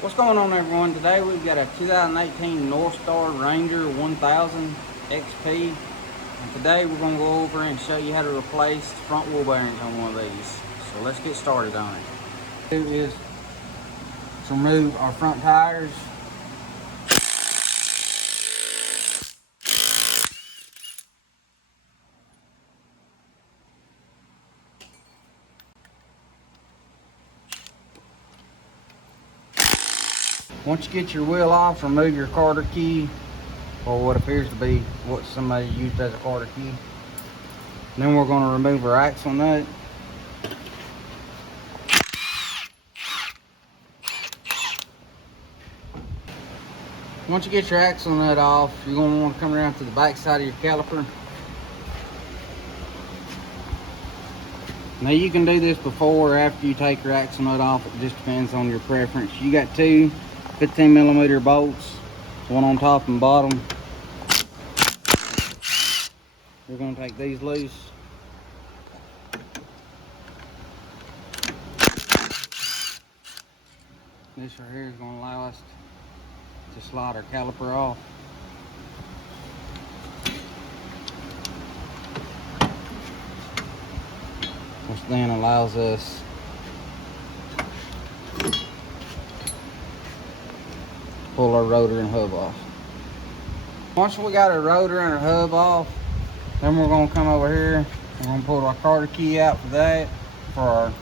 What's going on, everyone? Today we've got a 2018 NorthStar Ranger 1000 XP, and today we're going to go over and show you how to replace front wheel bearings on one of these. So let's get started on it. What we do is to remove our front tires. Once you get your wheel off, remove your carter key, or what appears to be what somebody used as a carter key. And then we're going to remove our axle nut. Once you get your axle nut off, you're going to want to come around to the back side of your caliper. Now you can do this before or after you take your axle nut off. It just depends on your preference. You got two 15mm bolts, one on top and bottom. We're going to take these loose. This right here is going to allow us to slide our caliper off. Which then allows us to pull our rotor and hub off. Once we got our rotor and our hub off, then we're going to come over here. We're going to pull our carter key out for that, for our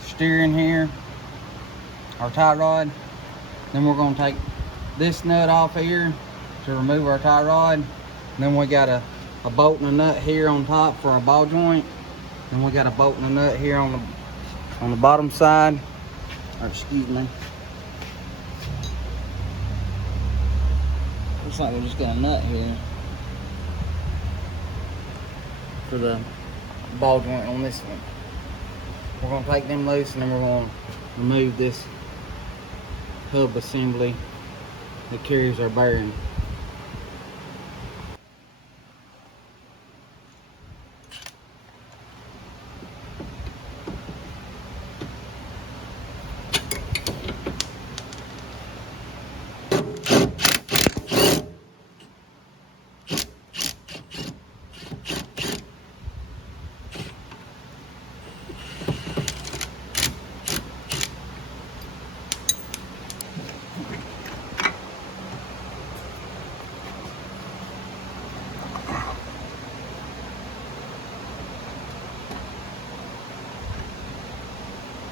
steering here, our tie rod. Then we're going to take this nut off here to remove our tie rod. And then we got a bolt and a nut here on top for our ball joint. And we got a bolt and a nut here on the bottom side. Or excuse me. Looks like we just got a nut here for the ball joint on this one. We're going to take them loose, and then we're going to remove this hub assembly that carries our bearing.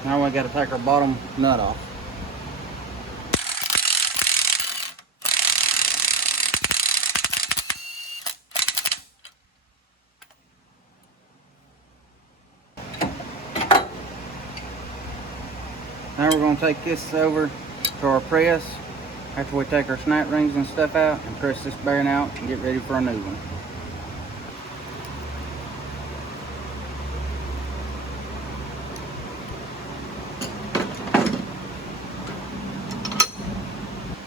Now we got to take our bottom nut off. Now we're going to take this over to our press after we take our snap rings and stuff out, and press this bearing out and get ready for a new one.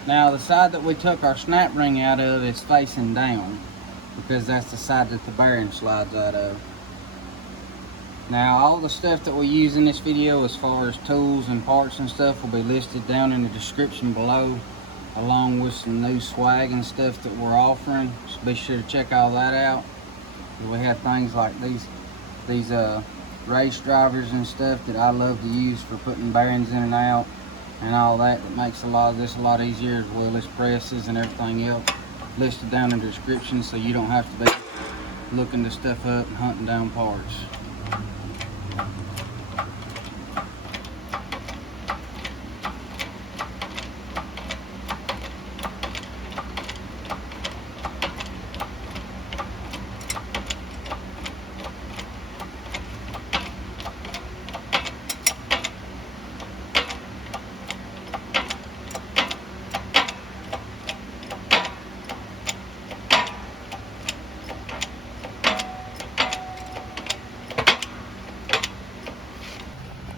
Now the side that we took our snap ring out of is facing down, because that's the side that the bearing slides out of. Now all the stuff that we use in this video as far as tools and parts and stuff will be listed down in the description below, along with some new swag and stuff that we're offering. So be sure to check all that out. We have things like these race drivers and stuff that I love to use for putting bearings in and out, and all that makes a lot of this a lot easier, as well as presses and everything else listed down in the description, so you don't have to be looking this stuff up and hunting down parts.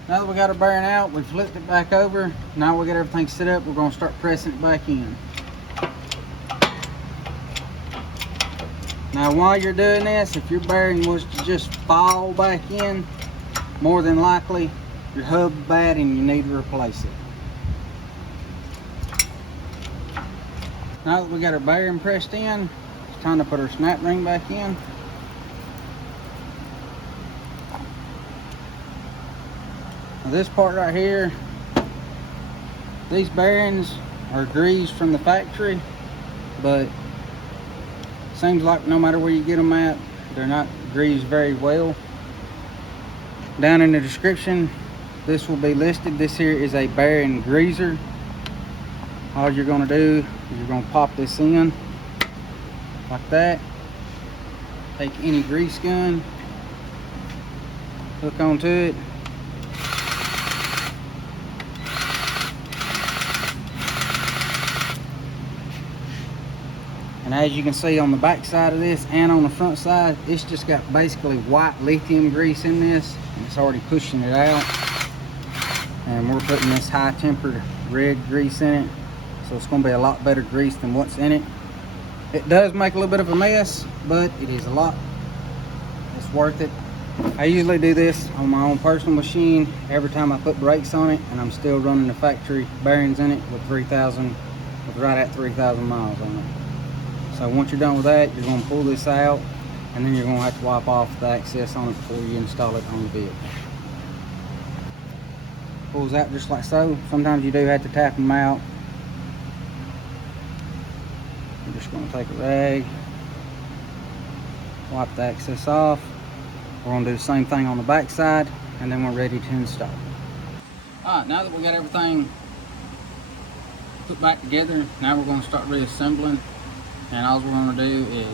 Now that we got our bearing out, we flipped it back over. Now we got everything set up, we're going to start pressing it back in. Now while you're doing this, if your bearing was to just fall back in, more than likely your hub's bad and you need to replace it. Now that we got our bearing pressed in, it's time to put our snap ring back in. Now this part right here, these bearings are greased from the factory, but it seems like no matter where you get them at, they're not greased very well. Down in the description, this will be listed. This here is a bearing greaser. All you're going to do is you're going to pop this in like that. Take any grease gun, hook onto it. And as you can see on the back side of this and on the front side, it's just got basically white lithium grease in this, and it's already pushing it out. And we're putting this high tempered red grease in it, so it's going to be a lot better grease than what's in it. It does make a little bit of a mess, but it is it's worth it. I usually do this on my own personal machine every time I put brakes on it, and I'm still running the factory bearings in it with right at 3,000 miles on it. So once you're done with that, you're going to pull this out, and then you're going to have to wipe off the excess on it before you install it on the vehicle. Pulls out just like so. Sometimes you do have to tap them out. I'm just going to take a rag, wipe the excess off. We're going to do the same thing on the back side, and then we're ready to install. Alright, now that we got everything put back together, now we're going to start reassembling. And all we're going to do is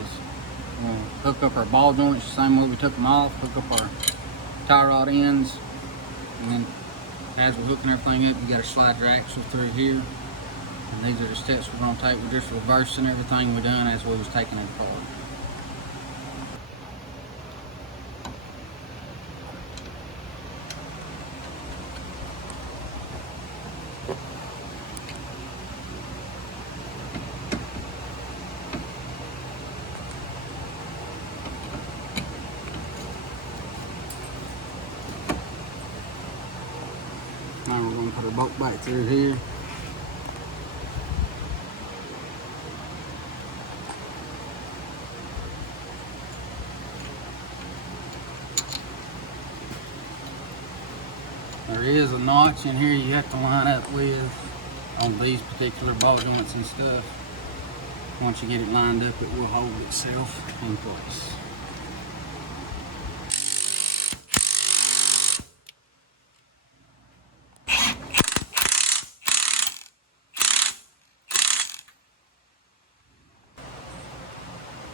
we're going to hook up our ball joints the same way we took them off, hook up our tie rod ends, and then as we're hooking everything up, you got to slide your axle through here. And these are the steps we're going to take. We're just reversing everything we've done as we was taking it apart. Now we're going to put our bolt back through here. There is a notch in here you have to line up with on these particular ball joints and stuff. Once you get it lined up, it will hold itself in place.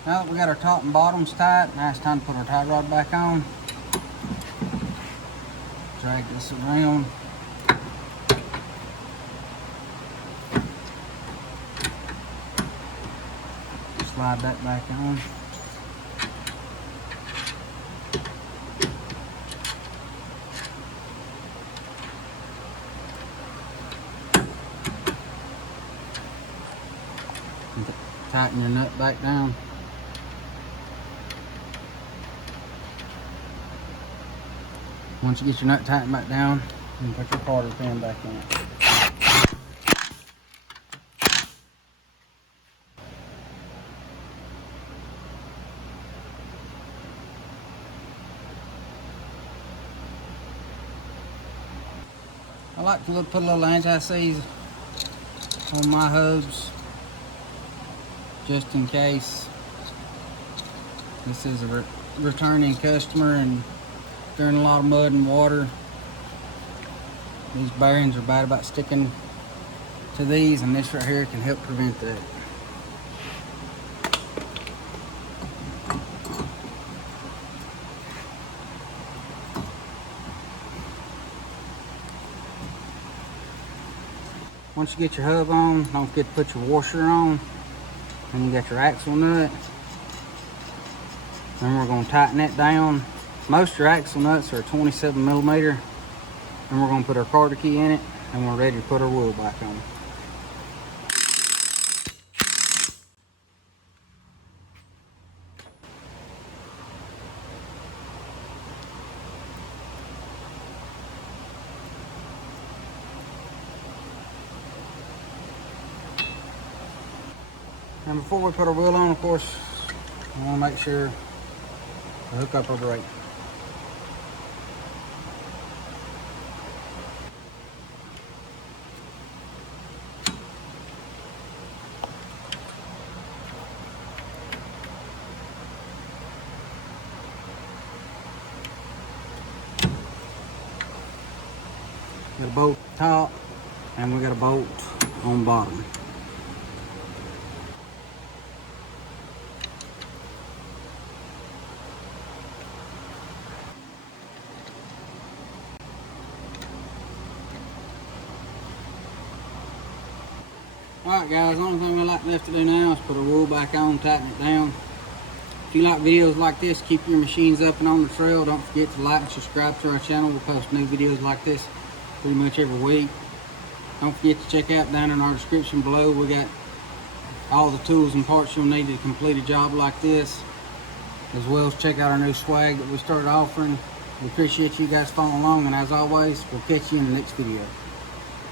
Now that we got our top and bottoms tight, now it's time to put our tie rod back on. Drag this around. Slide that back on. And tighten your nut back down. Once you get your nut tightened back down, you can put your quarter pin back in it. I like to put a little anti-seize on my hubs just in case. This is a returning customer and they're in a lot of mud and water. These bearings are bad about sticking to these, and this right here can help prevent that. Once you get your hub on, don't forget to put your washer on. And you got your axle nut. Then we're going to tighten that down. Most of your axle nuts are 27 millimeter. And we're going to put our quarter key in it, and we're ready to put our wheel back on. And before we put our wheel on, of course, we want to make sure to hook up our brake. Got a bolt top, and we got a bolt on bottom. Alright guys, the only thing I like left to do now is put a wheel back on, tighten it down. If you like videos like this, keep your machines up and on the trail. Don't forget to like and subscribe to our channel. We post new videos like this pretty much every week. Don't forget to check out down in our description below. We got all the tools and parts you'll need to complete a job like this, as well as check out our new swag that we started offering. We appreciate you guys following along, and as always, we'll catch you in the next video.